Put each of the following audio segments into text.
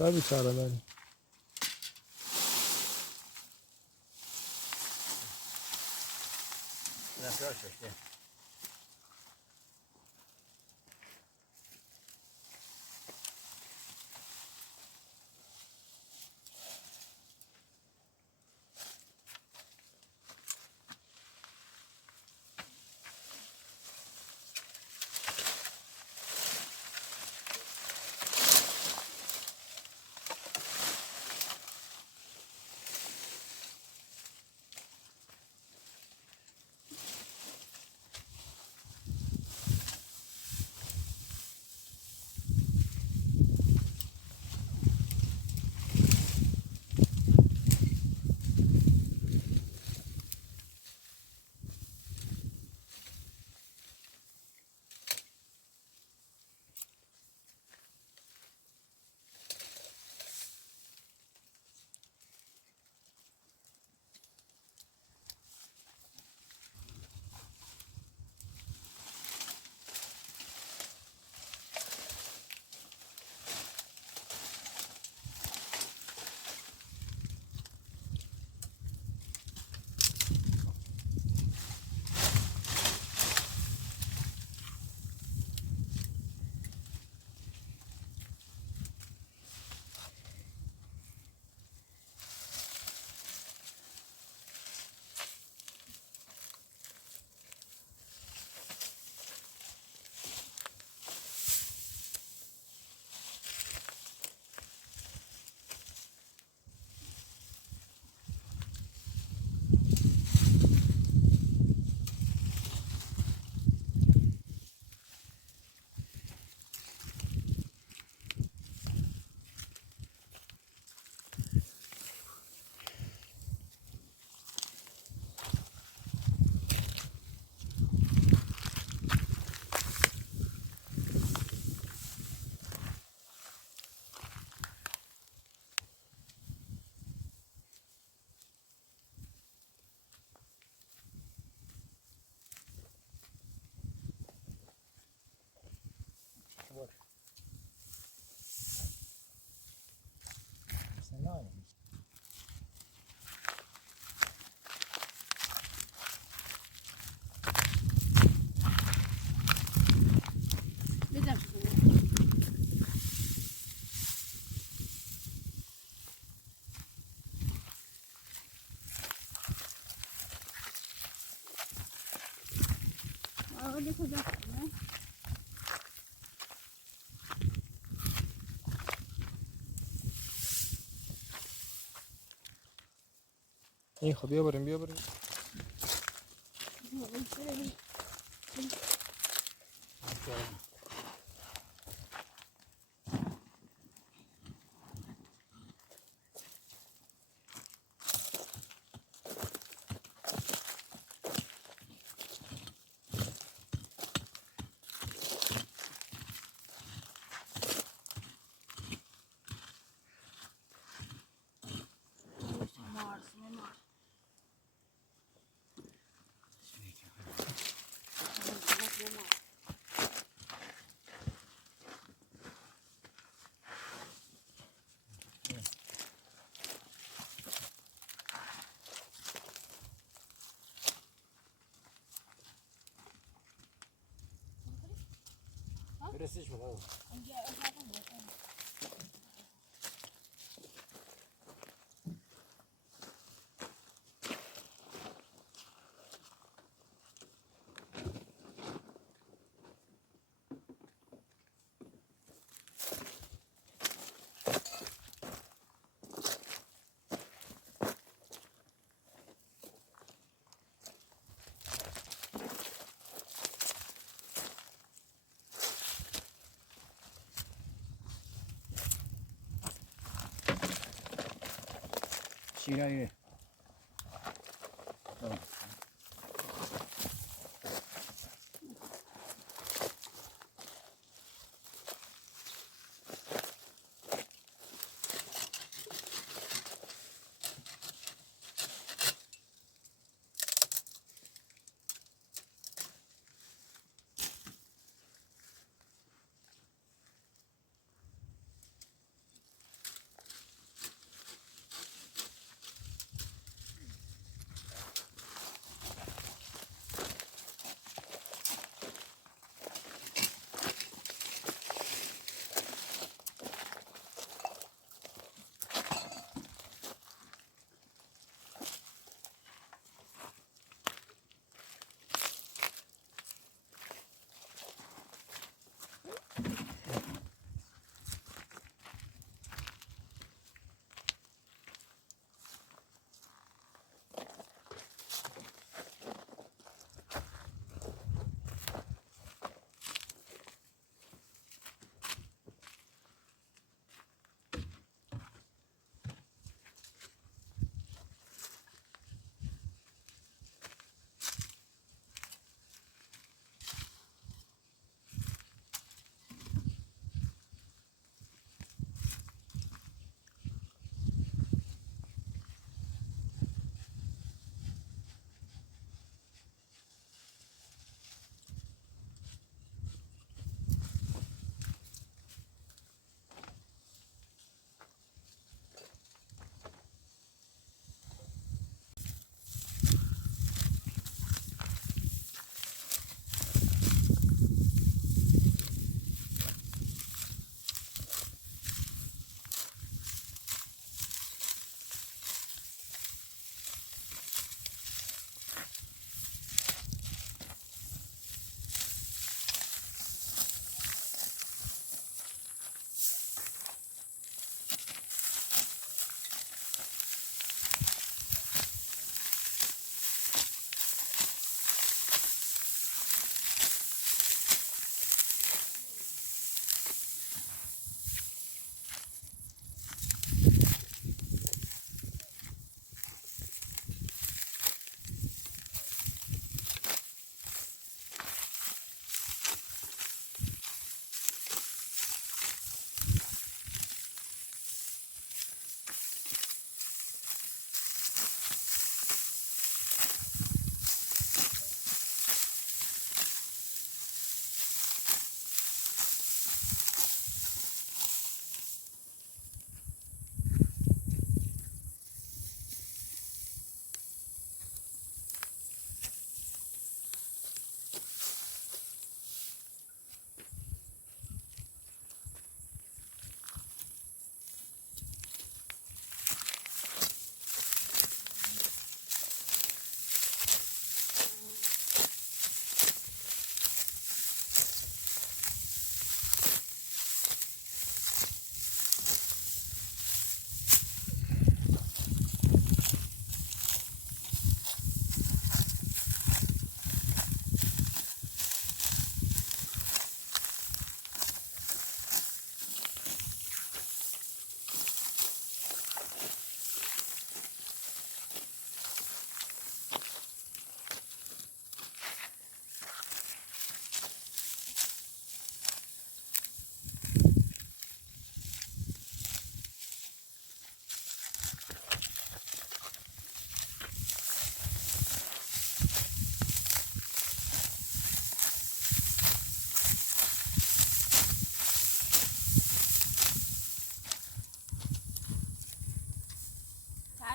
Tabii بیچاره این خب بیا بریم برسیش بخواه شیرایی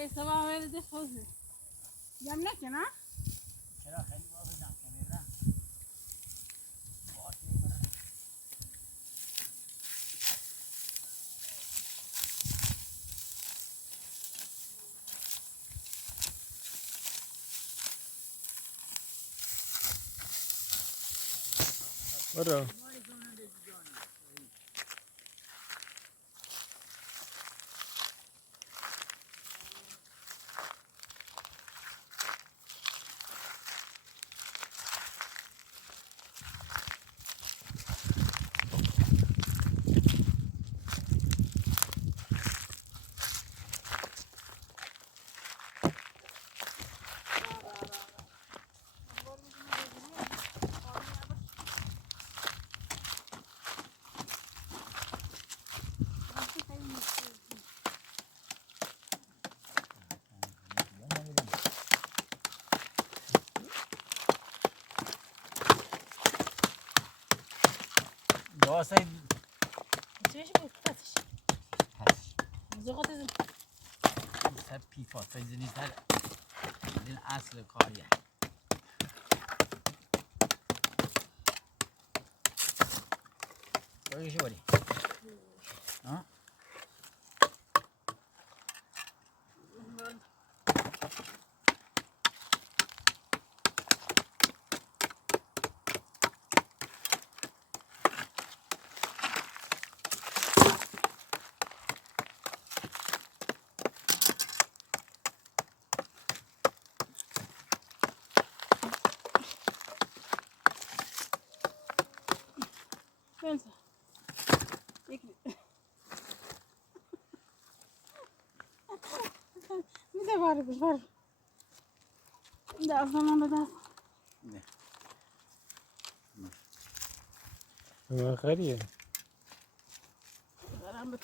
برای صبح ورده خوزه جمع نکنه چرا خیلی باز جمع کنید برو واسه چیش بود تاتش زغط از سب پیفا فیزنی تر این اصل کاریه بگیش باری ها بنسى يكذب ده بعرف مش بعرف ده أصلا ما ده ما غالية غرامة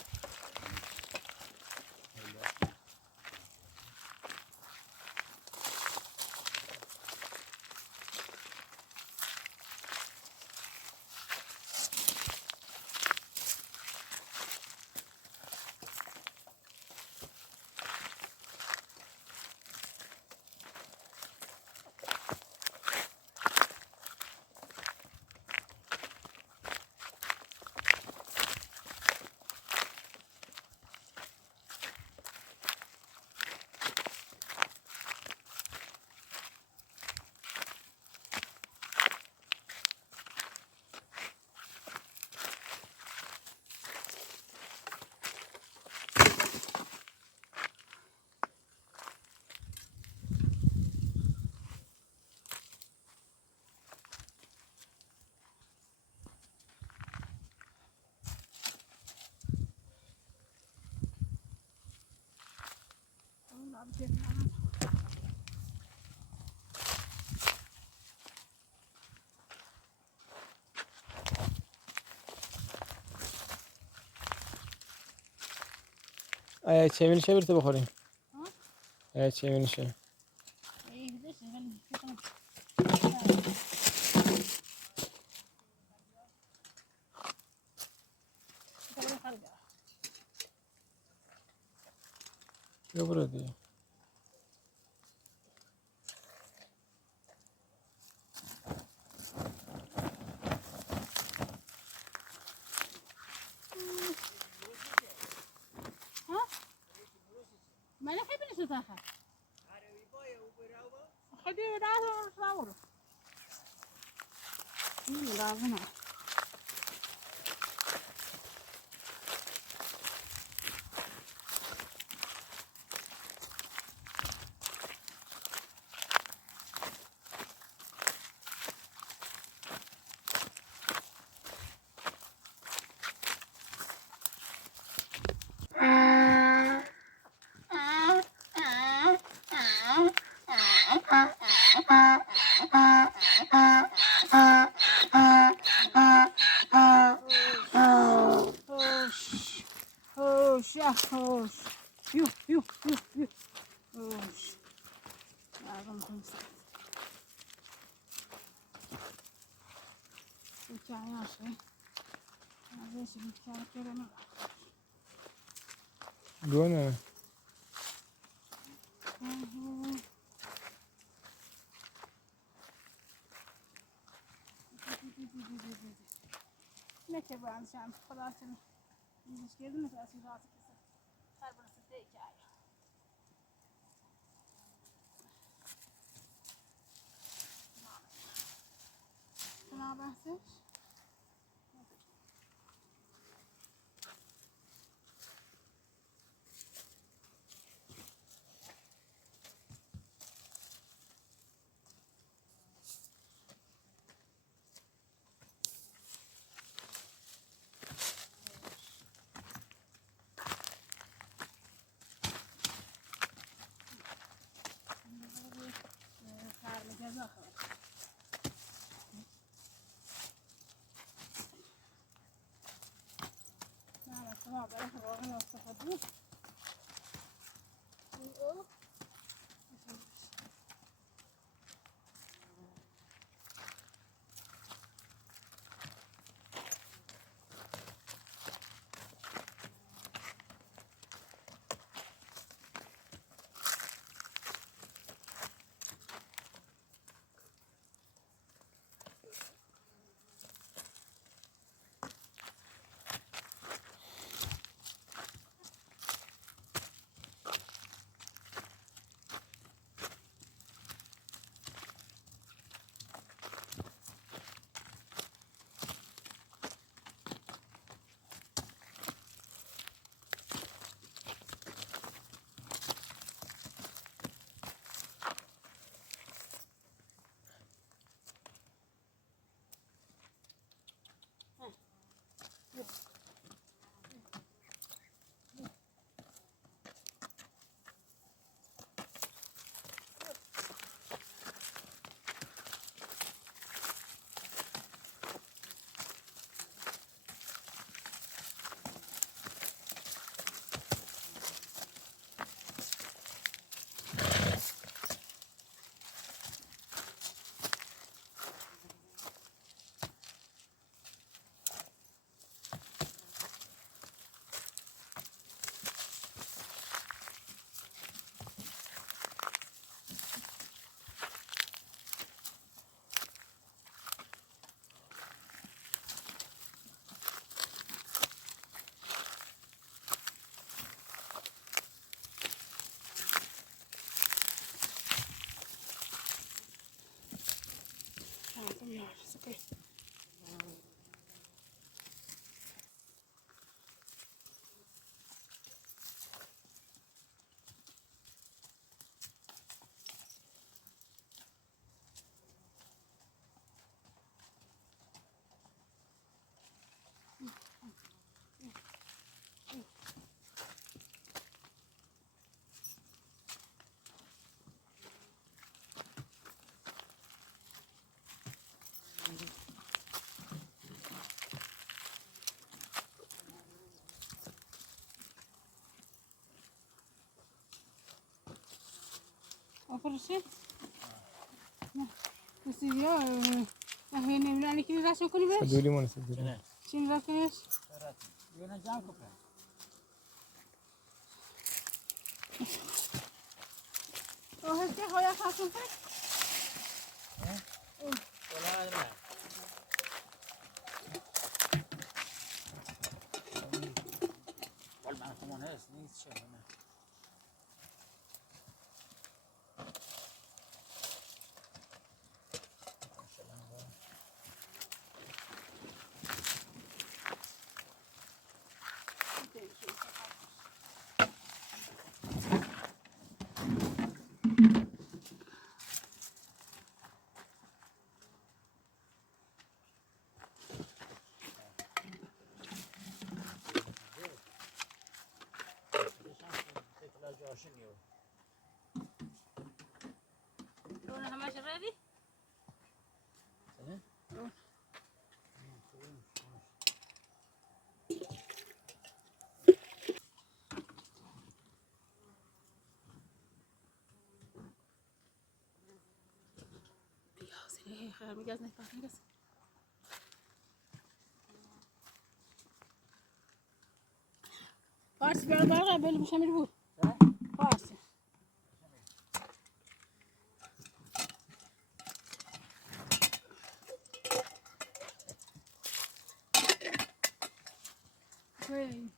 اگه چه میشه برسه بخوریم اگه چه میشه برو دیگه ما نحب نشوفها خدي راسه صور راسنا هوش يو يو يو يو هوش لازم تمسك بتاعي عشان معلش بتاعي كده گونه نه که برنشم خلاصه میشه که نه اصلا راضی کسی هر برسه دیگه نه بحثش ما برای واقعا استفاده اوکی آفرین نه بسیار نه نمی‌دونی که رسم کنی بهش سدولی مونه سدولی چین رفتنش یه نه جمع کن هستی هایا خاصم پر ولا ولی من خمون هست نیست چه نه Una همش ready خیلی خیلی میگه نه فهمیدی فارسی بیار بالا قبل میشه میره بود فارسی خیلی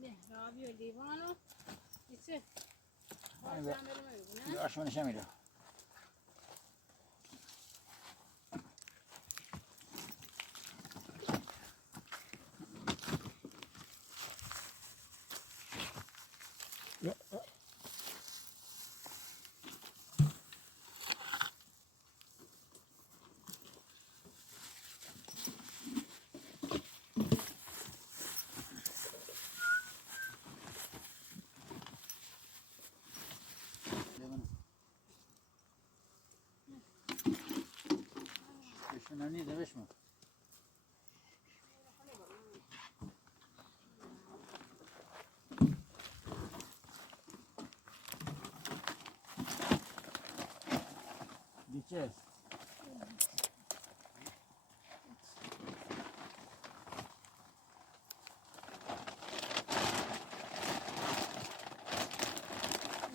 مهرابی و لیوان و چه باز هم بریم ببینم. آشمانش هم میره. بشونم نیزه بشمون. دیچه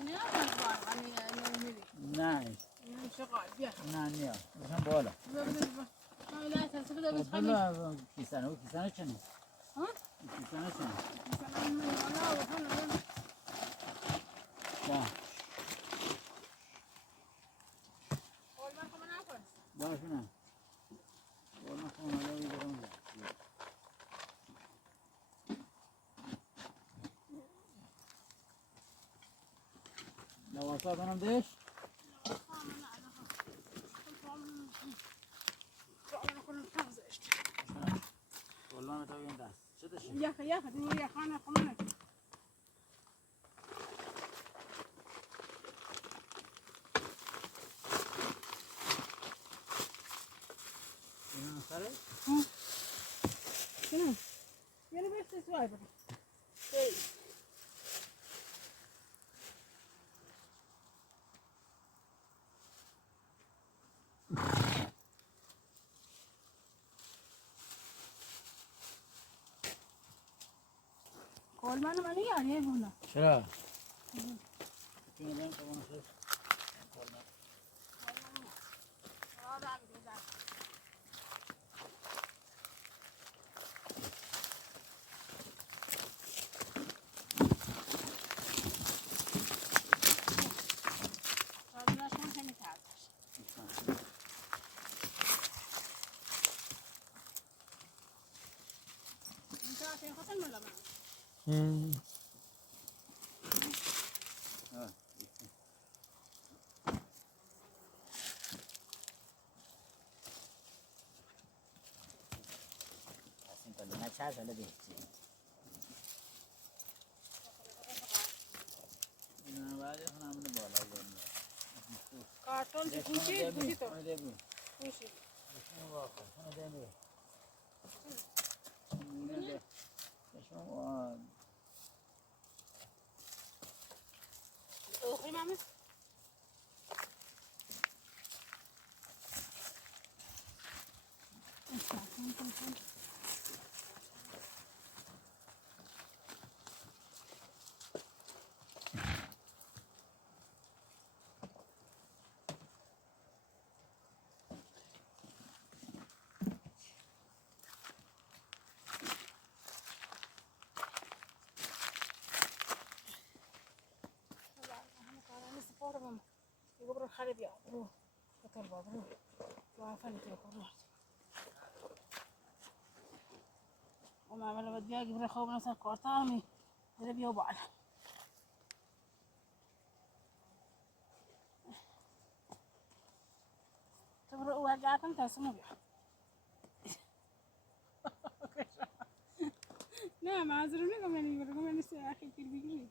نه باز بار نمیری نه شغال بیا نه نیا بشم بالا لا تنسى بدأ بتخلي بالا کیسانه و کیسانه چنه ها کیسانه چنه مثلا من ولا وهنا نه قول ما كمان عفوا باشه نه بالا کنم الان میگم لواسا کنم دش والله تو این دست چه دشی يا خدي يا خانه كمان این سره شنو يعني بس سواي بقى اي قول ما انا ماني يعني هنا چرا چون من کامون شد نه چه ساله بهتی نه بعد همون بالا بود کارتون دی کوچی کوچی تو دیدی کوچی شما واقعا شما دیدی نه شما اوه ماما يقبر الخالد يا برو كتر برو وعفنت يا برو وما عمل بدي اجيب رخو مثلا كورتامي اللي بيوبع تبرو وجعت انت اسمه بيا لا معذروني كمان يقولوا كمان لسه اخي في البيجي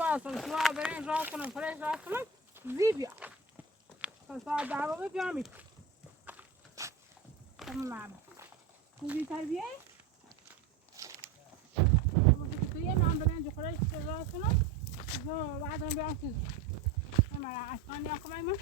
واسه شو برين راسنا فريش راسنا زيبيا فصار دعوة بيامي تمام كذي تربية كذي ما عم برين جو فريش راسنا جو بعدين بيامي ما عشان ياكل